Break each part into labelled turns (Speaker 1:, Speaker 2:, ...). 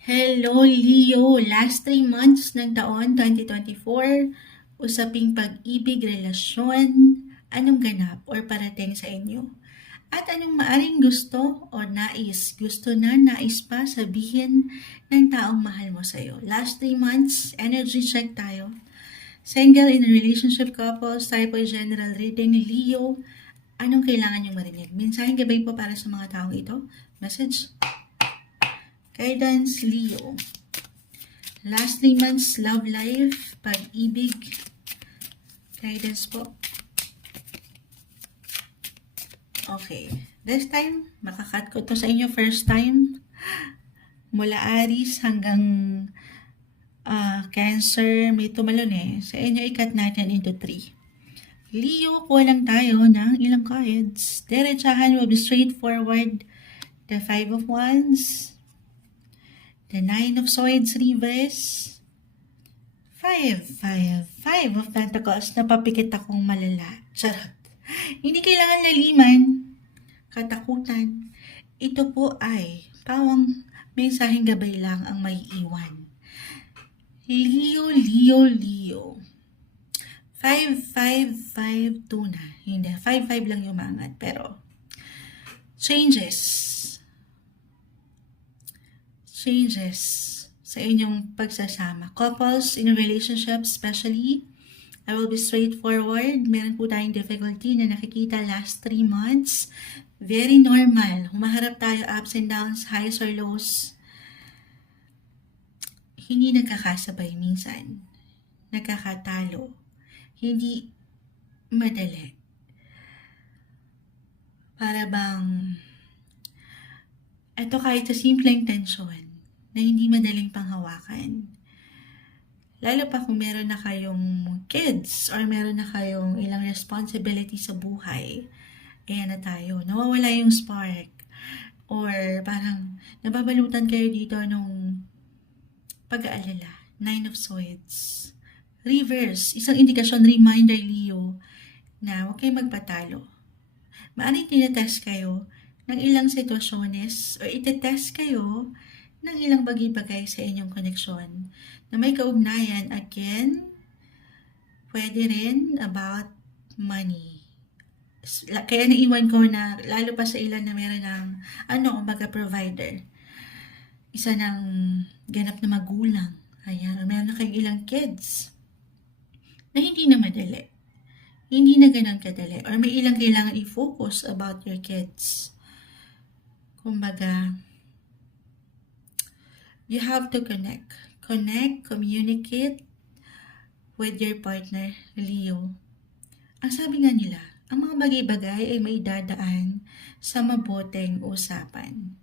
Speaker 1: Hello Leo! Last 3 months ng taon 2024, usaping pag-ibig, relasyon, anong ganap or parating sa inyo? At anong maaring gusto o nais, gusto na nais pa sabihin ng taong mahal mo sa'yo. Last 3 months, energy check tayo. Single in a relationship couples, po ay general reading. Leo, anong kailangan niyong marinig? Mensaheng gabay po para sa mga taong ito. Message. Guidance, Leo. Last 3 months, love life, pag-ibig. Guidance po. Okay. This time, makakat ko to sa inyo first time. Mula Aris hanggang ah, Cancer, may tumalon eh. Sa inyo, ikat natin into 3. Leo, kuha lang tayo ng ilang cards. Diretsahan will be straightforward. The Five of Wands. The Nine of Swords reverse. Five, five, five of Pentacles. Napapikit akong malala. Charot. Hindi kailangan laliman. Katakutan. Ito po ay pawang mensaheng gabay lang ang may iwan. Leo, Leo, Leo. 5, 5, 5, 2 na. Hindi, 5, 5 lang yung mangat. Pero, changes changes sa inyong pagsasama. Couples in a relationship, especially, I will be straightforward. Meron po tayong difficulty na nakikita last 3 months. Very normal. Humaharap tayo ups and downs, highs or lows. Hindi nagkakasabay minsan. Nagkakatalo. Hindi madali. Para bang ito kahit sa simpleng tensyon na hindi madaling panghawakan. Lalo pa kung meron na kayong kids or meron na kayong ilang responsibility sa buhay. Ayan na tayo. Nawawala yung spark. Or parang nababalutan kayo dito nung pag-aalala. Nine of Swords. Reverse. Isang indikasyon, reminder, Leo, na huwag kayong magpatalo. Maaring tinetest kayo ng ilang sitwasyones or itetest kayo ng ilang bagay-bagay sa inyong koneksyon na may kaugnayan again pwede rin about money. Kaya naiwan ko na lalo pa sa ilan na meron ng ano kumbaga provider. Isa ng ganap na magulang ayan meron na kayong ilang kids na hindi na madali. Hindi na ganun kadali or may ilang kailangan i-focus about your kids. Kumbaga, you have to connect. Connect, communicate with your partner, Leo. Ang sabi nga nila, ang mga bagay-bagay ay may dadaan sa maboteng usapan.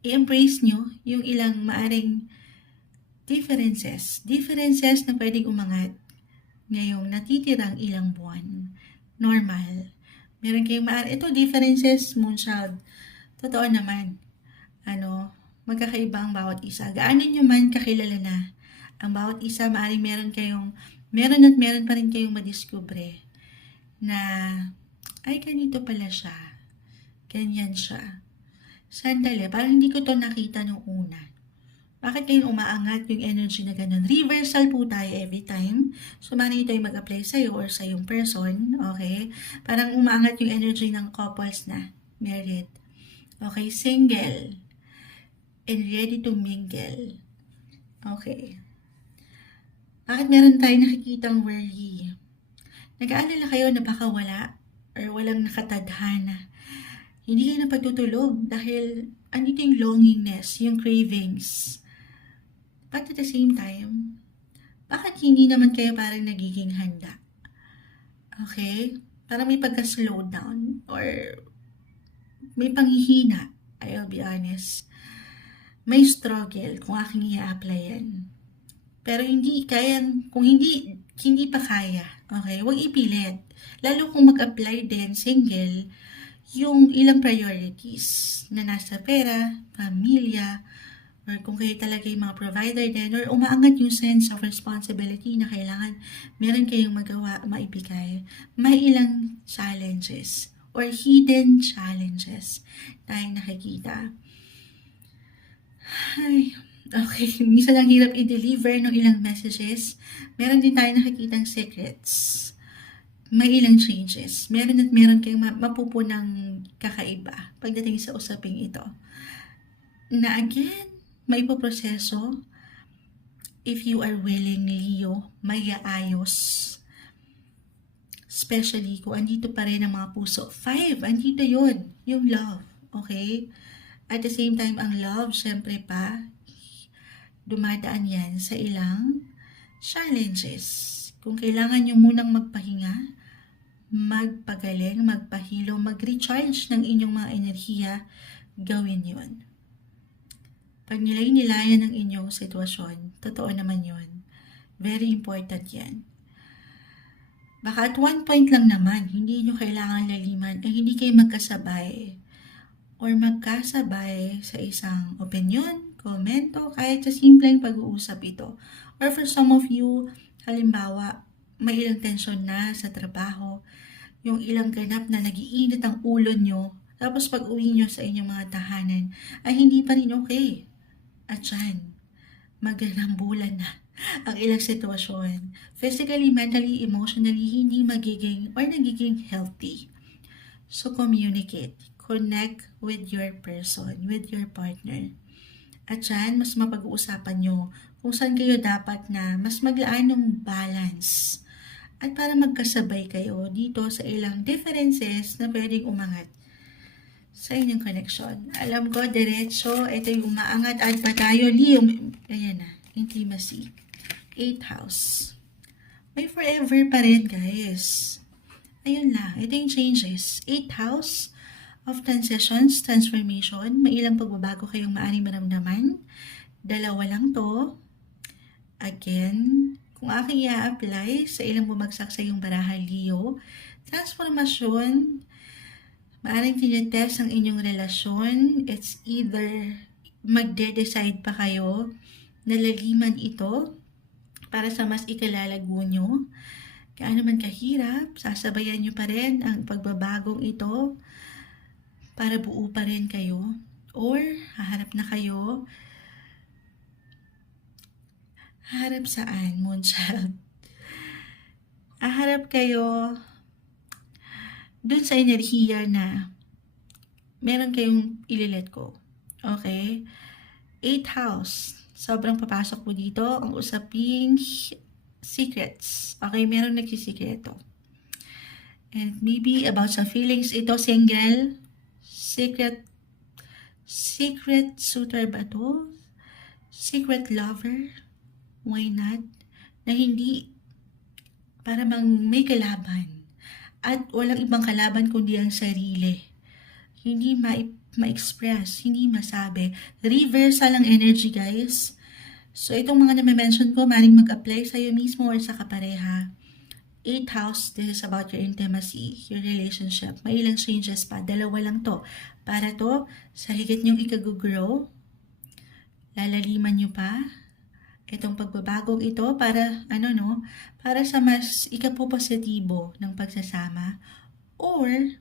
Speaker 1: I-embrace nyo yung ilang maaring differences. Differences na pwedeng umangat ngayong natitirang ilang buwan. Normal. Meron kayong maaari. Ito, differences, moonchild Totoo naman, ano, magkakaiba ang bawat isa. Gaano nyo man kakilala na ang bawat isa, maaaring meron kayong, meron at meron pa rin kayong madiskubre na, ay, ganito pala siya. Ganyan siya. Sandali, parang hindi ko to nakita nung una. Bakit ngayon umaangat yung energy na ganun? Reversal po tayo every time. So, maaaring ito ay mag-apply sa'yo or sa yung person, okay? Parang umaangat yung energy ng couples na married. Okay, single and ready to mingle. Okay. Bakit meron tayong nakikitang worry? Nag-aalala kayo na baka wala or walang nakatadhana. Hindi kayo napatutulog dahil andito yung longingness, yung cravings. But at the same time, bakit hindi naman kayo parang nagiging handa? Okay? Parang may pagka-slow down or may panghihina, I'll be honest. May struggle kung aking i-applyan. Pero hindi kaya, kung hindi, hindi pa kaya, okay, huwag ipilit. Lalo kung mag-apply din, single, yung ilang priorities na nasa pera, pamilya, or kung kayo talaga yung mga provider din, or umaangat yung sense of responsibility na kailangan meron kayong magawa, maibigay, may ilang challenges or hidden challenges tayong nakikita. Ay, Okay, minsan ang hirap i-deliver ng ilang messages. Meron din tayo nakikitang secrets. May ilang changes. Meron at meron kayong ma- mapupunang kakaiba pagdating sa usaping ito. Na again, may proseso if you are willing, Leo, may aayos. Especially kung andito pa rin ang mga puso. Five, andito yun, yung love. Okay? At the same time, ang love, syempre pa, dumadaan yan sa ilang challenges. Kung kailangan nyo munang magpahinga, magpagaling, magpahilo, mag-recharge ng inyong mga enerhiya, gawin yon. Pag nilay-nilayan ng inyong sitwasyon, totoo naman yon. Very important yan. Baka at one point lang naman, hindi nyo kailangan laliman, ay hindi kayo magkasabay or magkasabay sa isang opinion, komento, kahit sa simpleng pag-uusap ito. Or for some of you, halimbawa, may ilang tensyon na sa trabaho, yung ilang ganap na nagiinit ang ulo nyo, tapos pag uwi nyo sa inyong mga tahanan, ay hindi pa rin okay. At yan, magrambulan na ang ilang sitwasyon. Physically, mentally, emotionally, hindi magiging or nagiging healthy. So, communicate. Connect with your person, with your partner. At yan, mas mapag-uusapan nyo kung saan kayo dapat na mas maglaan ng balance. At para magkasabay kayo dito sa ilang differences na pwedeng umangat sa inyong connection. Alam ko, diretso, ito yung umaangat at pa tayo, Leo. Ayan na, intimacy. Eighth house. May forever pa rin, guys. Ayun lang, ito yung changes. Eighth house of transitions, transformation. May ilang pagbabago kayong maaaring maramdaman. Dalawa lang to. Again, kung aking i-apply sa ilang bumagsak sa iyong barahan, Leo, transformasyon, maaaring tinetest ang inyong relasyon. It's either magde-decide pa kayo na laliman ito para sa mas ikalalago nyo. Kaya man kahirap, sasabayan nyo pa rin ang pagbabagong ito para buo pa rin kayo. Or, haharap na kayo. Haharap saan, Moonchild? Haharap kayo dun sa enerhiya na meron kayong ililet ko. Okay? Eighth house. Sobrang papasok po dito ang usaping secrets. Okay, meron nagsisikreto. And maybe about sa feelings ito, single, secret, secret suitor ba to? Secret lover? Why not? Na hindi para bang may kalaban. At walang ibang kalaban kundi ang sarili. Hindi ma- ma-express, hindi masabi. Reversal ang energy, guys. So, itong mga na-mention ko, maring mag-apply sa'yo mismo or sa kapareha. Eighth house, this is about your intimacy, your relationship. May ilang changes pa. Dalawa lang to. Para to, sa higit niyong ikagugrow, lalaliman niyo pa itong pagbabagong ito para, ano no, para sa mas ikapopositibo ng pagsasama or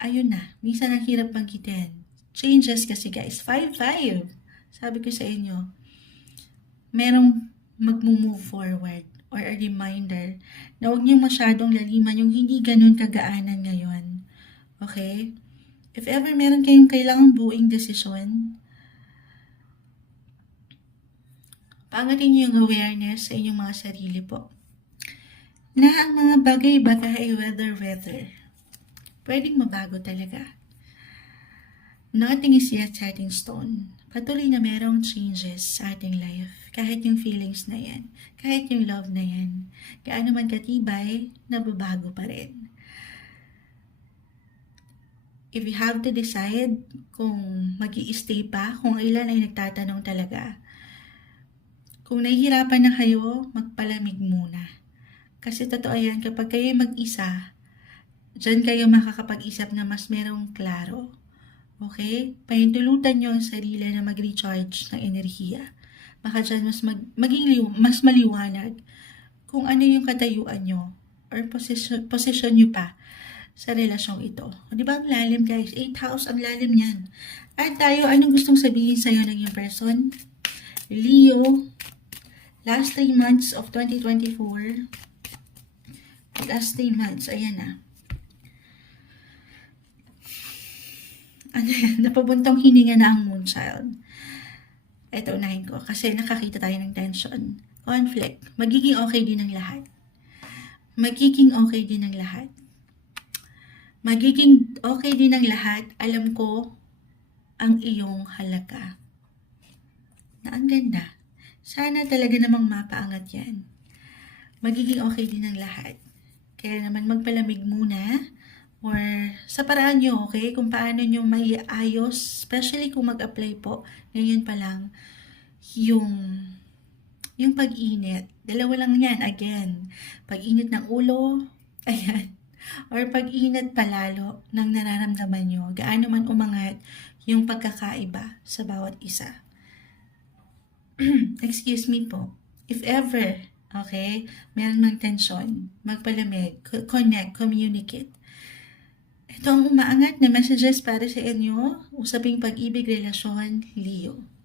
Speaker 1: ayun na, minsan ang hirap banggitin. Changes kasi guys, 5-5. Sabi ko sa inyo, merong mag-move forward or a reminder na huwag niyo masyadong laliman yung hindi ganun kagaanan ngayon. Okay? If ever meron kayong kailangang buing desisyon, paangatin niyo yung awareness sa inyong mga sarili po. Na ang mga bagay-bagay weather-weather pwedeng mabago talaga. Nothing is yet set in stone. Patuloy na merong changes sa ating life. Kahit yung feelings na yan. Kahit yung love na yan. Gaano man katibay, nababago pa rin. If you have to decide kung mag stay pa, kung ilan ay nagtatanong talaga. Kung nahihirapan na kayo, magpalamig muna. Kasi totoo yan, kapag kayo mag-isa, Diyan kayo makakapag-isip na mas merong klaro. Okay? Pahintulutan nyo ang sarili na mag-recharge ng enerhiya. Baka dyan mas, mag, maging liw, mas maliwanag kung ano yung katayuan nyo or position, position nyo pa sa relasyong ito. O, di ba ang lalim guys? 8 house, ang lalim niyan. At tayo, anong gustong sabihin sa'yo ng yung person? Leo, last 3 months of 2024. Last 3 months, ayan na. Ano yan? Napabuntong hininga na ang moonchild. Ito, unahin ko. Kasi nakakita tayo ng tension. Conflict. Magiging okay din ang lahat. Magiging okay din ang lahat. Magiging okay din ang lahat. Alam ko ang iyong halaga. Na ang ganda. Sana talaga namang mapaangat yan. Magiging okay din ang lahat. Kaya naman magpalamig muna or sa paraan nyo, okay? Kung paano nyo maiayos, especially kung mag-apply po, ngayon pa lang, yung, yung pag-init. Dalawa lang yan, again. Pag-init ng ulo, ayan. Or pag-init palalo ng nararamdaman nyo, gaano man umangat yung pagkakaiba sa bawat isa. Excuse me po. If ever, okay, meron mang tension, magpalamig, co- connect, communicate. Ito ang umaangat na messages para sa inyo, usaping pag-ibig, relasyon, Leo.